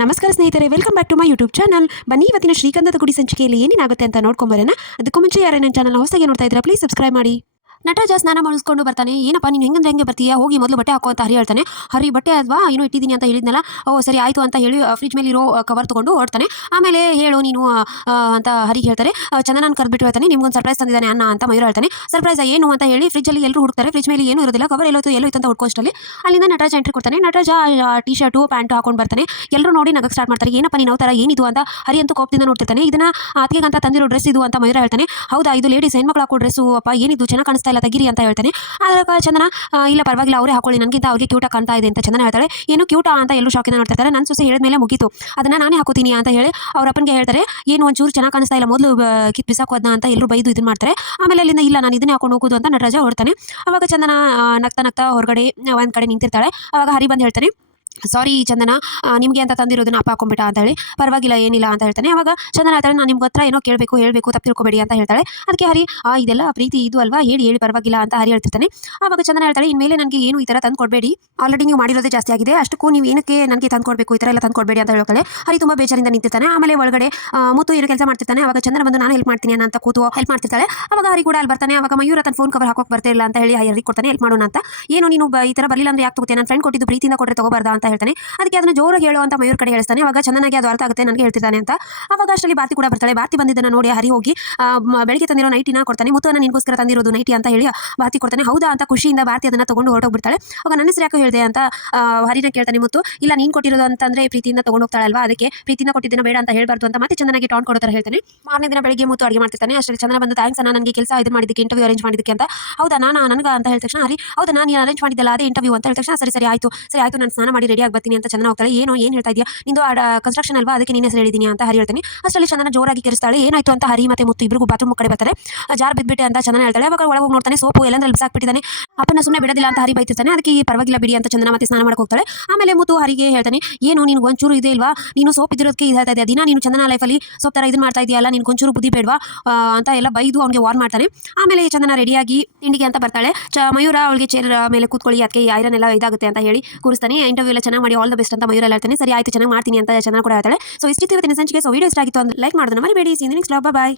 ನಮಸ್ಕಾರ ಸ್ನೇಹಿತರೆ, welcome back to my YouTube channel. ಬನ್ನಿ ಇವತ್ತಿನ ಶ್ರೀಗಂಧದ ಗುಡಿ ಸಂಚಿಕೆಯಲ್ಲಿ ಏನೇನಾಗುತ್ತೆ ಅಂತ ನೋಡ್ಕೊಂಬರೋಣ. ಅದಕ್ಕೂ ಮುಂಚೆ ಯಾರೇ ನನ್ನ ಚಾನಲ್ ಹೊಸದಾಗಿ ನೋಡ್ತಾ ಇದ್ದೀರಾ ಪ್ಲೀಸ್ ಸಬ್ಸ್ಕ್ರೈಬ್ ಮಾಡಿ. ನಟರಾಜ ಸ್ನಾನ ಮಾಡಿಸ್ಕೊಂಡು ಬರ್ತಾನೆ. ಏನಪ್ಪ ನೀನು ಹೆಂಗೆ ಬರ್ತೀಯಾ, ಹೋಗಿ ಮೊದಲು ಬಟ್ಟೆ ಹಾಕೋ ಅಂತ ಹರಿ ಹೇಳ್ತಾನೆ. ಹರಿ ಬಟ್ಟೆ ಅಲ್ವಾ ಏನೋ ಇಟ್ಟಿದ್ದೀನಿ ಅಂತ ಹೇಳಿದ್ನಲ್ಲ, ಓ ಸರಿ ಆಯಿತು ಅಂತ ಹೇಳಿ ಫ್ರಿಜ್ ಮೇಲೆ ಇರೋ ಕವರ್ ತೊಗೊಂಡು ಹೊಡ್ತಾನೆ. ಆಮೇಲೆ ಹೇಳು ನೀನು ಅಂತ ಹರಿಗೆ ಹೇಳ್ತಾರೆ. ಚಂದನನ ಕರೆದ್ಬಿಟ್ಟು ಹೇಳ್ತಾನೆ, ನಿಮ್ಗೊಂದು ಸರ್ಪ್ರೈಸ್ ತಂದಿದ್ದಾನೆ ಅಣ್ಣ ಅಂತ ಮಯೂರ ಹೇಳ್ತಾನೆ. ಸರ್ಪ್ರೈಸ್ ಏನು ಅಂತ ಹೇಳಿ ಫ್ರಿಜ್ಜಲ್ಲಿ ಎಲ್ಲರೂ ಹುಡುಕ್ತಾರೆ. ಫ್ರಿಜ್ ಮೇಲೆ ಏನೂ ಇರೋದಿಲ್ಲ, ಕವರ್ ಎಲ್ಲೋಯ್ತು ಅಂತ ಹುಡ್ಕೋಷ್ಟರಲ್ಲಿ ಅಲ್ಲಿಂದ ನಟರಾಜ ಎಂಟ್ರಿ ಕೊಡ್ತಾನೆ. ನಟರಾಜ ಟಿ ಶರ್ಟು ಪ್ಯಾಂಟು ಹಾಕೊಂಡು ಬರ್ತಾನೆ. ಎಲ್ಲರೂ ನೋಡಿ ನಗಕ್ಕೆ ಸ್ಟಾರ್ಟ್ ಮಾಡ್ತಾರೆ. ಏನಪ್ಪ ನೀನು ಥರ ಏನಿದು ಅಂತ ಹರಿ ಅಂತೂ ಕೋಪದಿಂದ ನೋಡ್ತಿರ್ತಾನೆ. ಇದನ್ನ ಅತ್ತಿಗೆಗಂತ ತಂದಿರೋ ಡ್ರೆಸ್ ಇದು ಅಂತ ಮಯೂರ ಹೇಳ್ತಾನೆ. ಹೌದಾ, ಇದು ಲೇಡೀಸ್ ಹೆಣ್ಮಕ್ಳು ಹಾಕೋ ಡ್ರೆಸ್ಸು ಅಪ್ಪ, ಏನಿದು ಚೆನ್ನಾಗಿ ಕಾಣಿಸ್ತಾ ಇಲ್ಲ, ತೆಗಿರಿ ಅಂತ ಹೇಳ್ತಾನೆ. ಆದಾಗ ಚಂದನ ಇಲ್ಲ ಪರವಾಗಿಲ್ಲ ಅವರೇ ಹಾಕೊಳ್ಳಿ, ನನಗಿಂತ ಅವ್ರಿಗೆ ಕ್ಯೂಟಾಗಿ ಕಾಣ್ತಾ ಇದೆ ಅಂತ ಚಂದನ ಹೇಳ್ತಾಳೆ. ಏನು ಕ್ಯೂಟಾ ಅಂತ ಎಲ್ಲರೂ ಶಾಕಿಂದ ನೋಡ್ತಿರ್ತಾರೆ. ನನ್ನ ಸೊಸೆ ಹೇಳಿದ್ಮೇಲೆ ಮುಗೀತು, ಅದನ್ನ ನಾನೇ ಹಾಕೋತೀನಿ ಅಂತ ಹೇಳಿ ಅವ್ರ ಅಪ್ಪನಿಗೆ ಹೇಳ್ತಾರೆ. ಏನು ಒಂಚೂರು ಚೆನ್ನಾಗಿ ಕಾಣಿಸ್ತಾ ಇಲ್ಲ, ಮೊದಲು ಕಿತ್ ಬಿಸಾಕೋದನ್ನ ಅಂತ ಎಲ್ಲರೂ ಬೈದು ಇದನ್ನ ಮಾಡ್ತಾರೆ. ಆಮೇಲೆ ಅಲ್ಲಿಂದ ಇಲ್ಲ ನಾನು ಇದನ್ನೇ ಹಾಕೊಂಡು ಹೋಗೋದು ಅಂತ ನಟರಾಜ ಹೊಡ್ತಾನೆ. ಅವಾಗ ಚಂದನ ನಗ್ತಾ ಹೊರಗಡೆ ಒಂದು ಕಡೆ ನಿಂತಿರ್ತಾಳೆ. ಅವಾಗ ಹರಿ ಬಂದು ಹೇಳ್ತಾನೆ, ಸಾರಿ ಚಂದನ, ನಿಮಗೆ ಅಂತ ತಂದಿರೋದನ್ನ ಅಪ್ಪ ಹಾಕೊಂಡ್ಬಿಟ್ಟ ಅಂತ ಹೇಳಿ. ಪರವಾಗಿಲ್ಲ ಏನಿಲ್ಲ ಅಂತ ಹೇಳ್ತಾನೆ. ಅವಾಗ ಚಂದನ ಹೇಳ್ತಾಳೆ, ನಾನು ನಿಮ್ಗೆ ಹತ್ರ ಏನೋ ಹೇಳಬೇಕು ತಪ್ಪು ತಿಳ್ಕೊಬೇಡಿ ಅಂತ ಹೇಳ್ತಾಳೆ. ಅದಕ್ಕೆ ಹರಿ ಇದೆಲ್ಲ ಪ್ರೀತಿ ಇದು ಅಲ್ವಾ, ಹೇಳಿ ಪರವಾಗಿಲ್ಲ ಅಂತ ಹರಿ ಹೇಳ್ತಿರ್ತಾನೆ. ಆವಾಗ ಚಂದನ ಹೇಳ್ತಾಳೆ, ಇನ್ಮೇಲೆ ನನಗೆ ಏನು ಈ ಥರ ತಂದು ಕೊಡಬೇಡಿ, ಆಲ್ರೆಡಿ ನೀವು ಮಾಡಿರೋದೇ ಜಾಸ್ತಿ ಆಗಿದೆ, ಅಷ್ಟಕ್ಕೂ ನೀವು ಏನಕ್ಕೆ ನನಗೆ ತಂದು ಕೊಡಬೇಕು, ಈ ಥರ ಎಲ್ಲ ತಂದು ಕೊಡಬೇಡಿ ಅಂತ ಹೇಳ್ತಾಳೆ. ಹರಿ ತುಂಬ ಬೇಜಾರಿಂದ ನಿಂತಿರ್ತಾನೆ. ಆಮೇಲೆ ಒಳಗಡೆ ಮುತ್ತು ಏನು ಕೆಲಸ ಮಾಡ್ತಿರ್ತಾನೆ. ಅವಾಗ ಚಂದನ ಬಂದು ನಾನು ಹೆಲ್ಪ್ ಮಾಡ್ತೀನಿ ಅಂತ ಕೂತು ಹೆಲ್ಪ್ ಮಾಡ್ತಿರ್ತಾಳೆ. ಅವಾಗ ಹರಿ ಕೂಡ ಅಲ್ಲಿ ಬರ್ತಾನೆ. ಅವಾಗ ಮಯೂರ ತನ್ನ ಫೋನ್ ಕವರ್ ಹಾಕೋಕೆ ಬರ್ತಿಲ್ಲ ಅಂತ ಹೇಳಿ ಹರಿ ಕೊಡ್ತಾನೆ, ಹೆಲ್ಪ್ ಮಾಡೋಣ ಅಂತ. ಏನು ನೀನು ಈ ಥರ ಬರಲಿಲ್ಲ ಅಂದ್ರೆ ಯಾಕೆ ತಗೋತೀನಿ, ನನ್ನ ಫ್ರೆಂಡ್ ಕೊಟ್ಟಿದ್ದು ಪ್ರೀತಿಯಿಂದ ಕೊಟ್ಟರೆ ತಗೋಬಾರ್ದಾ ಅಂತ ಹೇಳ್ತಾನೆ. ಅದಕ್ಕೆ ಅದನ್ನ ಜೋರಾಗಿ ಹೇಳೋ ಅಂತ ಮಯೂರ್ ಕಡೆ ಹೇಳ್ತಾನೆ. ಅವಾಗ ಚಂದನಾಗಿ ಅದು ಅರ್ಥ ಆಗುತ್ತೆ, ನನಗೆ ಹೇಳ್ತಿದ್ದಾನೆ ಅಂತ. ಅವಾಗ ಅಷ್ಟರಲ್ಲಿ ಭಾರತಿ ಕೂಡ ಬರ್ತಾಳೆ. ಭಾರತಿ ಬಂದಿದ್ದನ್ನು ನೋಡಿ ಹರಿ ಹೋಗಿ ಬೆಳಿಗ್ಗೆ ತಂದಿರೋ ನೈಟಿನ ಕೊಡ್ತಾನೆ. ಮುತ್ತುವನ್ನು ನಿನ್ಗೋಸ್ಕರ ತಂದಿರೋದು ನೈಟಿ ಅಂತ ಹೇಳಿ ಭಾರತಿ ಕೊಡ್ತಾನೆ. ಹೌದಾ ಅಂತ ಖುಷಿಯಿಂದ ಭಾರತಿ ಅದನ್ನು ತಗೊಂಡು ಹೊರಟೋಗ್ಬಿಡ್ತಾಳೆ. ಅವಾಗ ನನ್ನ ಹೆಸರು ಯಾಕೆ ಹೇಳಿದೆ ಅಂತ ಹರಿನ ಕೇಳ್ತಾನೆ ಮುತ್ತು. ಇಲ್ಲ ನೀನು ಕೊಟ್ಟಿರೋದು ಅಂತಂದ್ರೆ ಪ್ರೀತಿಯಿಂದ ತಗೊಂಡು ಹೋಗ್ತಾಳಲ್ವಾ, ಅದಕ್ಕೆ ಪ್ರೀತಿಯಿಂದ ಕೊಟ್ಟಿದ್ದೇನೆ ಬೇಡ ಅಂತ ಹೇಳ್ಬಾರ್ದು ಅಂತ ಮತ್ತೆ ಚಂದನಾಗಿ ಟಾನ್ ಕೊಡ್ತಾರೆ ಹೇಳ್ತಾನೆ. ಮಾರನೇ ದಿನ ಬೆಳಿಗ್ಗೆ ಮುತ್ತು ಅಡುಗೆ ಮಾಡ್ತಿರ್ತಾನೆ. ಅಷ್ಟರಲ್ಲಿ ಚಂದನ ಬಂದು ಥ್ಯಾಂಕ್ಸ್ ಅಣ್ಣ, ನನಗೆ ಕೆಲಸ ಇದು ಮಾಡಿದ್ದಕ್ಕೆ, ಇಂಟರ್ವ್ಯೂ ಅರೇಂಜ್ ಮಾಡಿದ್ದಕ್ಕೆ ಅಂತ. ಹೌದಾ ನನಗೆ ಅಂತ ಹೇಳಿದ ತಕ್ಷಣ ಹರಿ ಹೌದಾ ನಾನು ಅರೇಂಜ್ ಮಾಡಿದ್ದಲ್ಲ ಅದೇ ಇಂಟರ್ವ್ಯೂ ಅಂತ ಹೇಳಿದ ತಕ್ಷಣ ಸರಿ ಆಯಿತು ನಾನು ಸ್ನಾನ ಮಾಡಿ ರೆಡಿ ಆಗಿ ಬರ್ತೀನಿ ಅಂತ ಚಂದನ ಹೋಗ್ತಾಳೆ. ಏನು ಹೇಳ್ತಾ ಇದೆಯಾ, ನಿಂದು ಕನ್ಸ್ಟ್ರಕ್ಷನ್ ಅಲ್ವಾ, ಅದಕ್ಕೆ ನೀನೇ ಹೇಳಿದ್ದೀನಿ ಅಂತ ಹರಿ ಹೇಳ್ತೀನಿ. ಅಷ್ಟರಲ್ಲಿ ಚಂದನ ಜೋರಾಗಿ ಕೆರಿಸ್ತಾಳೆ. ಏನಾಯ್ತು ಅಂತ ಹರಿ ಮತ್ತೆ ಮುತ್ತು ಇಬ್ಬರಿಗೂ ಬಾತ್ರೂಮ್ ಕಡೆ ಬರ್ತಾರೆ. ಜಾರ್ ಬಿದ್ಬಿಟ್ಟೆ ಅಂತ ಚಂದನ ಹೇಳ್ತಾಳೆ. ಅವಾಗ ಒಳಗೆ ಹೋಗಿ ನೋಡ್ತಾನೆ, ಸೋಪು ಎಲ್ಲಂದ್ರೆ ಬಿಸಾಕ್ಬಿಟ್ಟಿದ್ದಾನೆ. ಅಪ್ಪನ ಸುಮ್ಮನೆ ಬಿಡೋದಿಲ್ಲ ಅಂತ ಹರಿ ಬೈತಿರ್ತಾನೆ. ಅದಕ್ಕೆ ಪರವಾಗಿಲ್ಲ ಬಿಡಿ ಅಂತ ಚಂದನ ಮತ್ತೆ ಸ್ನಾನ ಮಾಡಕ್ಕೆ ಹೋಗ್ತಾಳೆ. ಆಮೇಲೆ ಮುತ್ತು ಹರಿಗೆ ಹೇಳ್ತಾನೆ, ಏನು ನೀನು ಒಂಚೂರು ಇದೆ ಇಲ್ವಾ, ನೀನು ಸೋಪ್ ಇದ್ದಿರೋದಕ್ಕೆ ಇದು ಹೇಳ್ತಾ ಇದೆಯಾ, ದಿನ ನೀನು ಚಂದನ ಲೈಫಲ್ಲಿ ಸೋಪ್ ಥರ ಇದನ್ನ ಮಾಡ್ತಾ ಇದೆಯಲ್ಲ, ನೀನು ಒಂಚೂರು ಬುದ್ಧಿ ಬೇಡವಾ ಅಂತ ಎಲ್ಲ ಬೈದು ಅವನಿಗೆ ವಾರ್ ಮಾಡ್ತಾನೆ. ಆಮೇಲೆ ಚಂದನ ರೆಡಿಯಾಗಿ ತಿಂಡಿಗೆ ಅಂತ ಬರ್ತಾಳೆ. ಮಯೂರ ಅವಳಿಗೆ ಚೇರ್ ಮೇಲೆ ಕೂತ್ಕೊಳ್ಳಿ, ಅದಕ್ಕೆ ಐರನ್ ಎಲ್ಲ ಇದಾಗುತ್ತೆ ಅಂತ ಹೇಳಿ ಕೂರಿಸ್ತಾನೆ. ಇಂಟರ್ವ್ಯೂ ಎಲ್ಲ ಚೆನ್ನಾಗಿ ಮಾಡಿ ಆಲ್ ದ ಬೆಸ್ಟ್ ಅಂತ ಮಯೂರ ಹೇಳ್ತಾನೆ. ಸರಿ ಆಯ್ತು ಚೆನ್ನಾಗಿ ಮಾಡ್ತೀನಿ ಅಂತ ಚಂದನ ಕೂಡ ಹೇಳ್ತಾಳೆ. ಸೊ ಇಷ್ಟಿತ್ತು ಇವತ್ತಿನ ಸಂಚಿಕೆ. ಸೊ ವಿಡಿಯೋ ಇಷ್ಟ ಆಗಿತ್ತು ಅಂದ್ರೆ ಲೈಕ್ ಮಾಡೋದನ್ನ ಮರಿಬೇಡಿ. ಸೀ ನೆಕ್ಸ್ಟ್ ವ್ಲಾಗ್, ಬಾಯ್.